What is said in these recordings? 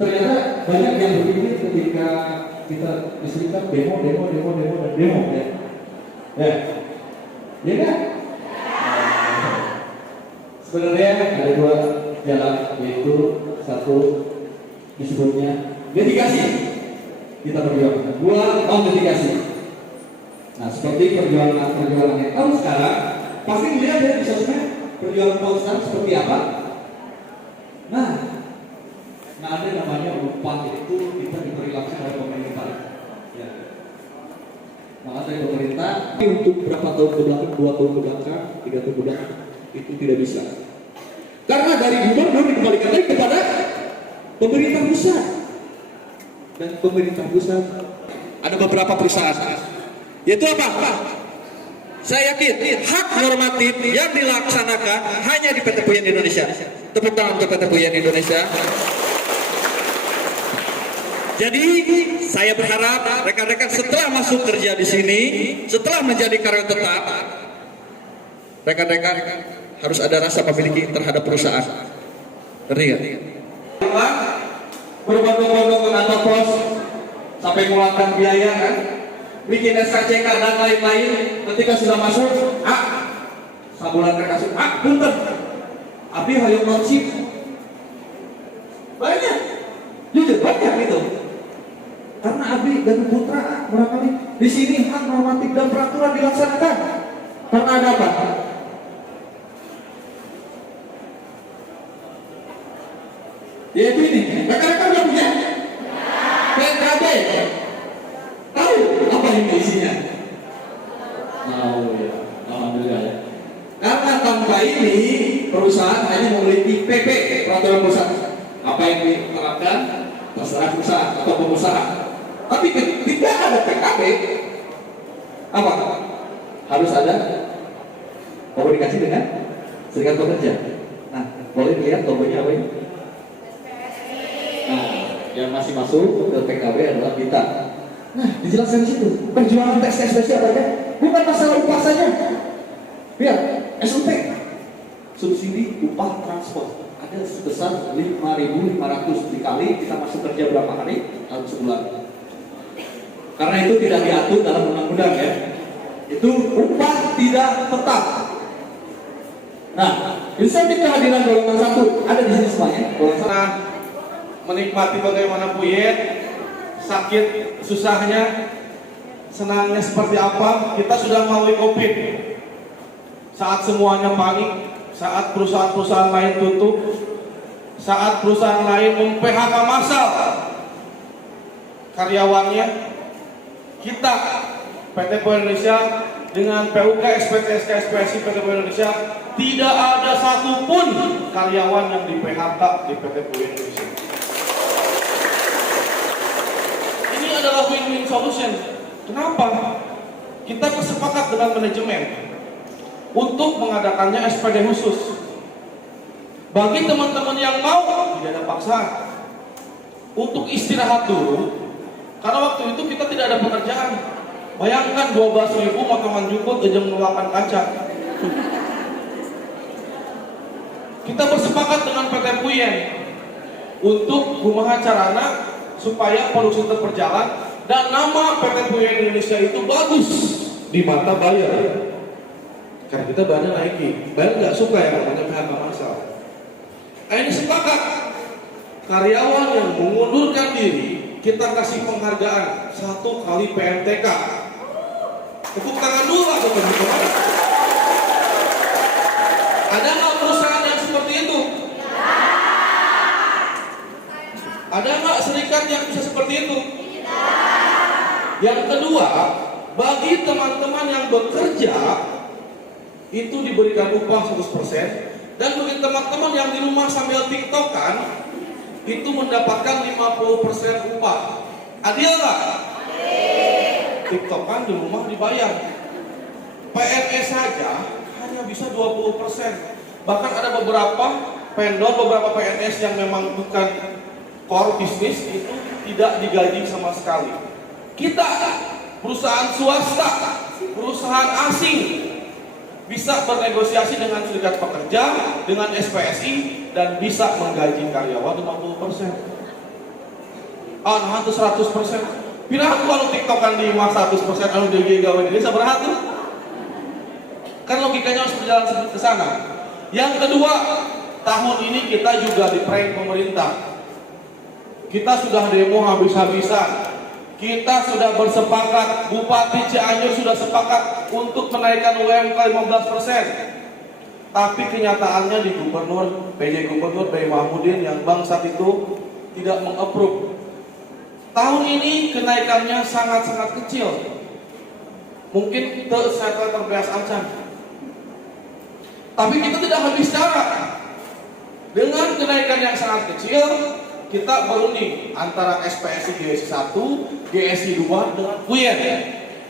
Ternyata banyak yang berpikir ketika kita disebutkan demo ya. Ya, ya kan? Sebenarnya ada dua jalan, yaitu satu disebutnya mitigasi. Kita perjuangkan. Dua, mitigasi. Nah, seperti perjuangan yang tahun sekarang, pasti melihat ya di sosmed perjuangan tahun sekarang seperti apa. Nah, ada namanya upah itu kita diberi langsung oleh pemerintah. Ya. Maka dari pemerintah untuk berapa tahun ke belakang, 2 tahun ke belakang, 3 tahun ke belakang itu tidak bisa. Karena dari gubernur dikembalikan lagi kepada pemerintah pusat. Dan pemerintah pusat ada beberapa perusahaan. Yaitu apa? Saya yakin hak normatif yang dilaksanakan hanya di PT Puyen Indonesia. Tepuk tangan untuk PT Puyen Indonesia. Jadi saya berharap rekan-rekan setelah masuk kerja di sini, setelah menjadi karyawan tetap, rekan-rekan harus ada rasa memiliki terhadap perusahaan. Ngerti nggak? Berbondong-bondong ke kantor pos sampai mengeluarkan biaya kan, bikin SKCK dan lain-lain. Ketika sudah masuk, sabulan kasih, punten, abdi hayang nonsip, banyak, jujur banyak gitu. Karena abdi dan putra barangkali di sini hak normatif dan peraturan dilaksanakan. Karena ada apa? Yaitu ini, rekan-rekan udah punya PKB. Tahu apa ini isinya? Tahu ya, alhamdulillah ya. Karena tanpa ini perusahaan hanya memiliki PP, peraturan perusahaan. Apa yang diterapkan terserah perusahaan atau pengusaha. Tapi ketika ada PKB, apa? Harus ada komunikasi dengan serikat pekerja. Nah, boleh lihat logonya apa ini? Nah, yang masih masuk ke PKB adalah kita. Nah, dijelaskan di situ. Perjuangan tes apa ya? Bukan masalah upah saja. Lihat, SUP, subsidi upah transport ada sebesar 5.500 dikali kita masuk kerja berapa hari dalam sebulan. Karena itu tidak diatur dalam undang-undang ya. Itu upah tidak tetap. Nah, insentif kehadiran golongan 1 ada di sini semuanya. Golongan menikmati bagaimana Puyen, sakit susahnya, senangnya seperti apa. Kita sudah melalui COVID. Saat semuanya panik, saat perusahaan-perusahaan lain tutup, saat perusahaan lain mem-PHK massal karyawannya, kita PT Puyen Indonesia dengan PUK, SPT, SPSI, PT Puyen Indonesia tidak ada satupun karyawan yang di PHK di PT Puyen Indonesia. Ini adalah win-win solution. Kenapa? Kita bersepakat dengan manajemen untuk mengadakannya SPD khusus. Bagi teman-teman yang mau, tidak ada paksaan untuk istirahat dulu, karena waktu itu kita tidak ada pekerjaan. Bayangkan 12.000 makaman jukut ejeng nulakan kaca. Kita bersepakat dengan PT Puyen untuk kumaha carana supaya produksi tetap berjalan dan nama PT Puyen Indonesia itu bagus di mata buyer. Karena kita banyak naiki, buyer nggak suka yang namanya PHK massal. Ini sepakat karyawan yang mengundurkan diri kita kasih penghargaan 1 kali PMTK. Tepuk tangan dulu lah teman-teman. Ada nggak perusahaan yang seperti itu? Ada nggak serikat yang bisa seperti itu? Yang kedua, bagi teman-teman yang bekerja itu diberikan upah 100%, dan bagi teman-teman yang di rumah sambil tiktokan itu mendapatkan 50% upah. Adil nggak? Tiktokan di rumah dibayar. PNS saja hanya bisa 20%. Bahkan ada beberapa vendor, beberapa PNS yang memang bukan core bisnis itu tidak digaji sama sekali. Kita perusahaan swasta, perusahaan asing bisa bernegosiasi dengan serikat pekerja, dengan SPSI, dan bisa menggaji karyawan 50%. Ah, itu 100%. Piraha kalau tiktokan di mah 100% anu DG gawe ini sabaraha tuh? Kan logikanya harus berjalan seperti ke sana. Yang kedua, tahun ini kita juga di prank pemerintah. Kita sudah demo habis-habisan. Kita sudah bersepakat, Bupati Cianjur sudah sepakat untuk menaikkan UMK 15%. Tapi kenyataannya di Gubernur, PJ Gubernur Bayi Mahmudin yang bangsat itu tidak mengapprove. Tahun ini kenaikannya sangat-sangat kecil. Mungkin saya terbiasa ancam. Tapi kita tidak habis cara. Dengan kenaikan yang sangat kecil, kita berunding antara SPSI GSI 1, GSI 2 dengan Puyen.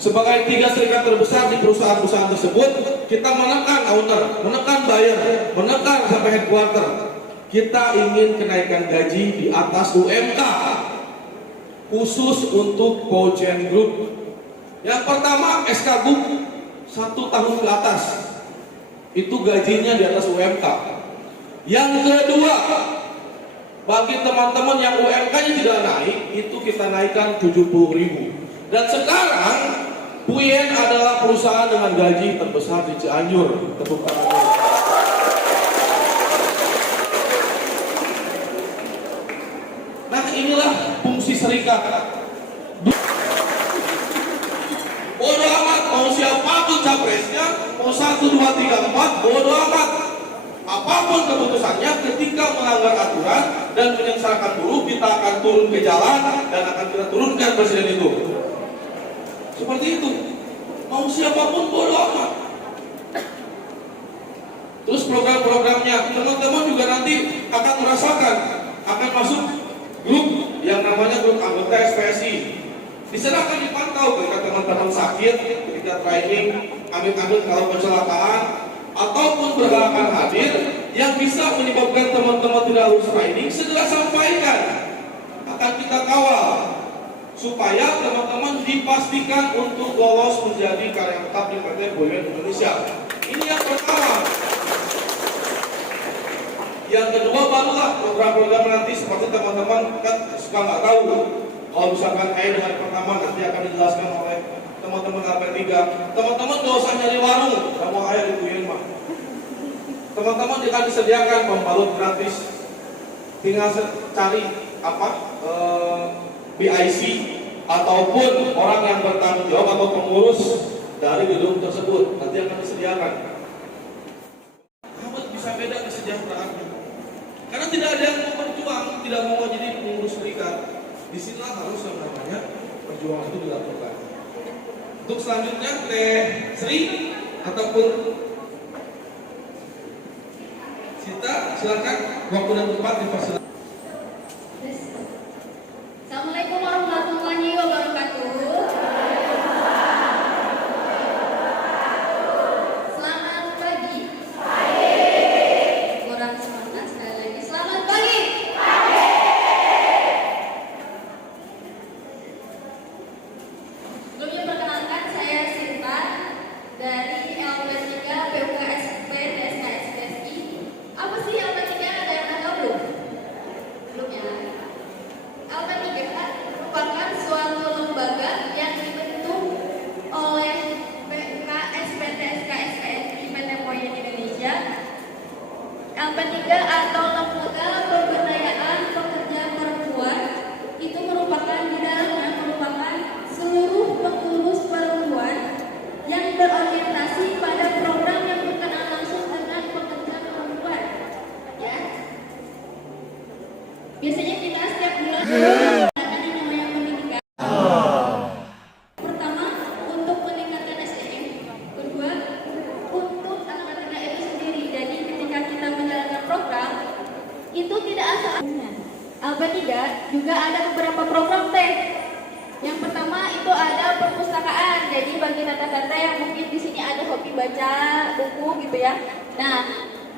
Sebagai 3 serikat terbesar di perusahaan-perusahaan tersebut, kita menekan owner, menekan buyer, menekan sampai headquarter. Kita ingin kenaikan gaji di atas UMK khusus untuk Pojen Group. Yang pertama SKGUP 1 tahun ke atas, itu gajinya di atas UMK. Yang kedua, bagi teman-teman yang UMK-nya tidak naik, itu kita naikkan 70.000. Dan sekarang Puyen adalah perusahaan dengan gaji terbesar di Cianjur. Tepuk tangan. Nah, inilah fungsi serikat. Bodoh amat mau siapapun capresnya, mau 1, 2, 3, 4, bodoh amat. Apapun keputusannya, ketika melanggar aturan dan menyengsarakan buruh, kita akan turun ke jalan dan akan kita turunkan presiden itu. Seperti itu. Mau siapapun bodoh amat. Terus program-programnya, teman-teman juga nanti akan merasakan, akan masuk grup yang namanya grup anggota SPSI. Di sana akan dipantau ketika teman-teman sakit, ketika training, amit-amit kalau kecelakaan, ataupun berhalangan hadir yang bisa menyebabkan teman-teman tidak lulus training, segera sampaikan, akan kita kawal supaya teman-teman dipastikan untuk lolos menjadi karyawan tetap di PT Puyen Indonesia. Ini yang pertama. Yang kedua barulah program-program nanti seperti teman-teman kan suka nggak tahu. Kalau misalkan dengan pertama nanti akan dijelaskan oleh teman-teman LP3. Teman-teman gak usah nyari warung, gak mau air di Puyen mah. Teman-teman akan disediakan pembalut gratis. Tinggal cari apa BIC ataupun orang yang bertanggung jawab atau pengurus dari gedung tersebut nanti akan disediakan. Kamu bisa beda kesejahteraannya. Karena tidak ada yang mau berjuang, tidak mau jadi pengurus serikat. Disinilah harus yang namanya perjuangan itu dilakukan. Untuk selanjutnya Teh Sri ataupun Sita, silakan waktu dan tempat difasilitasi. Assalamualaikum warahmatullahi wabarakatuh. Selamat pagi. Kurang semangat sekali lagi. Selamat pagi. Sebelumnya perkenalkan saya Sinta dari LP3 PUKSP DSKSPSI. Apa sih LP3? Ada yang tahu belum? Belum ya? LP3 merupakan suatu lembaga yang dibentuk oleh PUK SPT SKSPSI PT Puyen Indonesia. LP3 atau Lembaga Pemberdayaan Pekerja Perempuan itu merupakan di dalamnya merupakan seluruh pengurus perempuan yang berorientasi pada program yang berkenaan langsung dengan pekerja perempuan. Ya. Biasanya kita setiap bulan mengadakan yang namanya pendidikan. Pertama, untuk meningkatkan SDM. Kedua, untuk anak-anak itu sendiri. Jadi ketika kita menjalankan program, itu tidak asal. LP3 juga ada beberapa program teh. Yang pertama itu ada perpustakaan. Jadi bagi tata-tata yang mungkin di sini ada hobi baca buku gitu ya. Nah,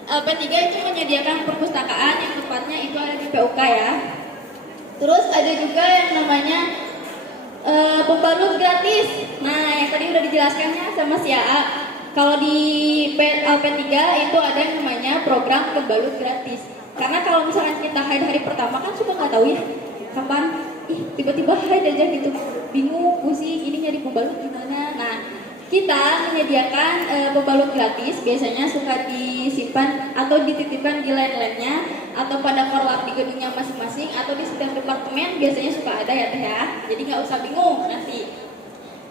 LP3 itu menyediakan perpustakaan yang tempatnya itu ada di PUK ya. Terus ada juga yang namanya pembalut gratis. Nah, yang tadi udah dijelaskannya sama si AA. Kalau di LP3 itu ada yang namanya program pembalut gratis. Karena kalau misalkan kita hari pertama kan suka nggak tahu ya kapan tiba-tiba hide aja gitu, bingung, pusing, ini nyari pembalut gimana. Nah, kita menyediakan pembalut gratis, biasanya suka disimpan atau dititipkan di line-line-nya atau pada korlap di gedungnya masing-masing atau di setiap departemen biasanya suka ada ya teh ya, jadi nggak usah bingung nanti.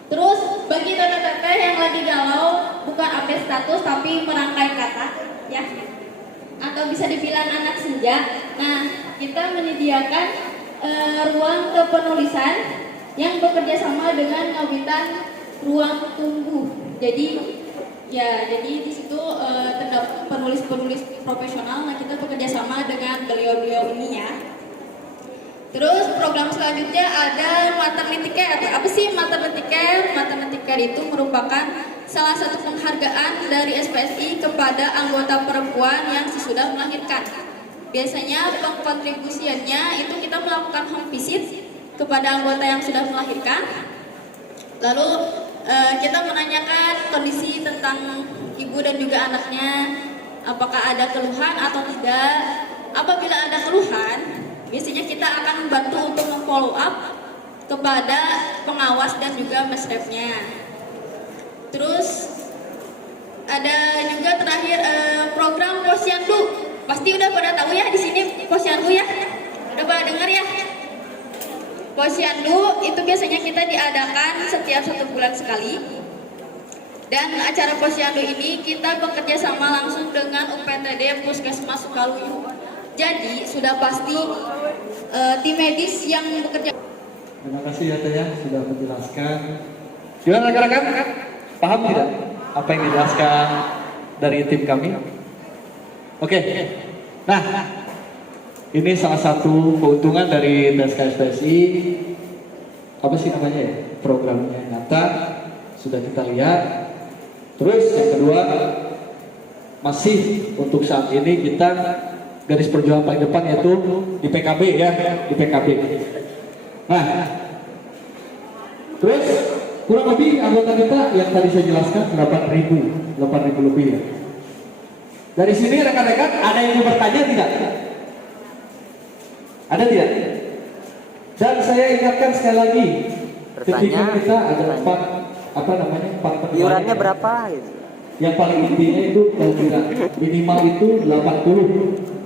Terus bagi teteh-teteh yang lagi galau, bukan update status tapi merangkai kata ya, atau bisa dibilang anak senja. Nah, kita menyediakan ruang kepenulisan yang bekerja sama dengan Ngawitan Ruang Tunggu. Jadi di situ terdapat penulis-penulis profesional. Nah, kita bekerja sama dengan beliau-beliau ini ya. Terus program selanjutnya ada maternity care. Apa sih maternity care? Maternity care itu merupakan salah satu penghargaan dari SPSI kepada anggota perempuan yang sesudah melahirkan. Biasanya pengkontribusiannya itu kita melakukan home visit kepada anggota yang sudah melahirkan. Lalu kita menanyakan kondisi tentang ibu dan juga anaknya, apakah ada keluhan atau tidak. Apabila ada keluhan, biasanya kita akan membantu untuk memfollow up kepada pengawas dan juga mesrepnya. Terus ada juga terakhir program Posyandu. Pasti udah pada tahu ya di sini Posyandu ya. Udah pada dengar ya? Posyandu itu biasanya kita diadakan setiap 1 bulan sekali. Dan acara Posyandu ini kita bekerja sama langsung dengan UPTD Puskesmas Sukaluyu. Jadi sudah pasti tim medis yang bekerja. Terima kasih ya Teh ya, sudah menjelaskan. Gimana rekan-rekan? Paham tidak apa yang dijelaskan dari tim kami? Oke. Nah, ini salah satu keuntungan dari TSK-SPSI. Apa sih namanya ya? Programnya nyata, sudah kita lihat. Terus yang kedua, masih untuk saat ini kita garis perjuangan paling depan yaitu di PKB ya, di PKB. Nah, terus kurang lebih anggota kita yang tadi saya jelaskan 8.000 lebih ya. Dari sini rekan-rekan ada yang mau bertanya tidak? Ada tidak? Dan saya ingatkan sekali lagi, ketika kita ada empat penilaian. Iurannya berapa? Yang paling intinya itu minimal itu 80.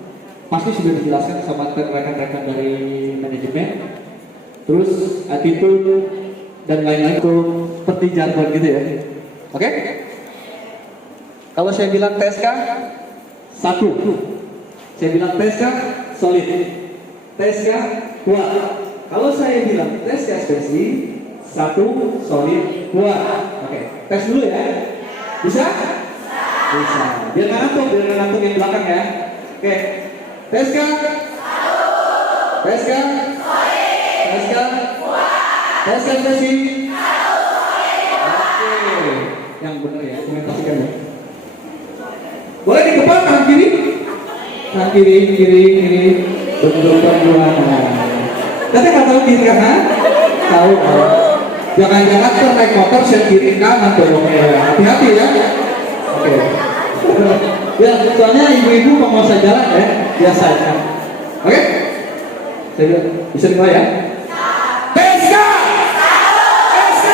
Pasti sudah dijelaskan sama rekan-rekan dari manajemen. Terus attitude dan lain-lain itu seperti jargon gitu ya. Oke? Kalau saya bilang TSK 1, saya bilang TSK solid, TSK kuat. Kalau saya bilang TSK SPSI 1 solid kuat. Oke, tes dulu ya. Bisa? Bisa. Biar ngantuk yang belakang ya. Oke. TSK 1, TSK solid, TSK kuat, TSK SPSI 1 solid kuat. Oke, yang benar ya, komentasikan ya. Boleh di depan, kanan kiri, bentuk perjuangan. Tapi nggak tahu kiri kanan, tahu. Jangan-jangan tuh naik motor sen kiri kanan dorongnya. Hati-hati ya. Oke. Ya, soalnya ibu-ibu penguasa jalan ya, biasa ya. Oke? Saya bisa dimulai ya. TSK, TSK,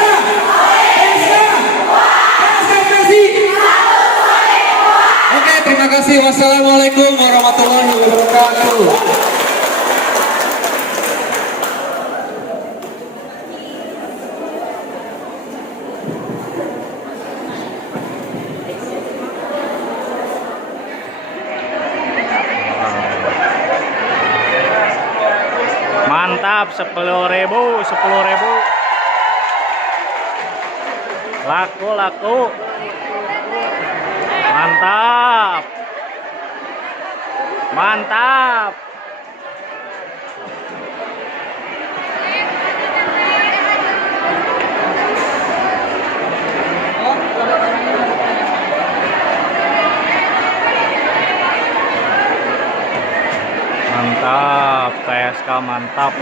TSK, TSK Messi. Oke, terima kasih. Wassalamualaikum warahmatullahi wabarakatuh. Mantap, 10.000. Laku. Mantap. Mantap, TSK mantap.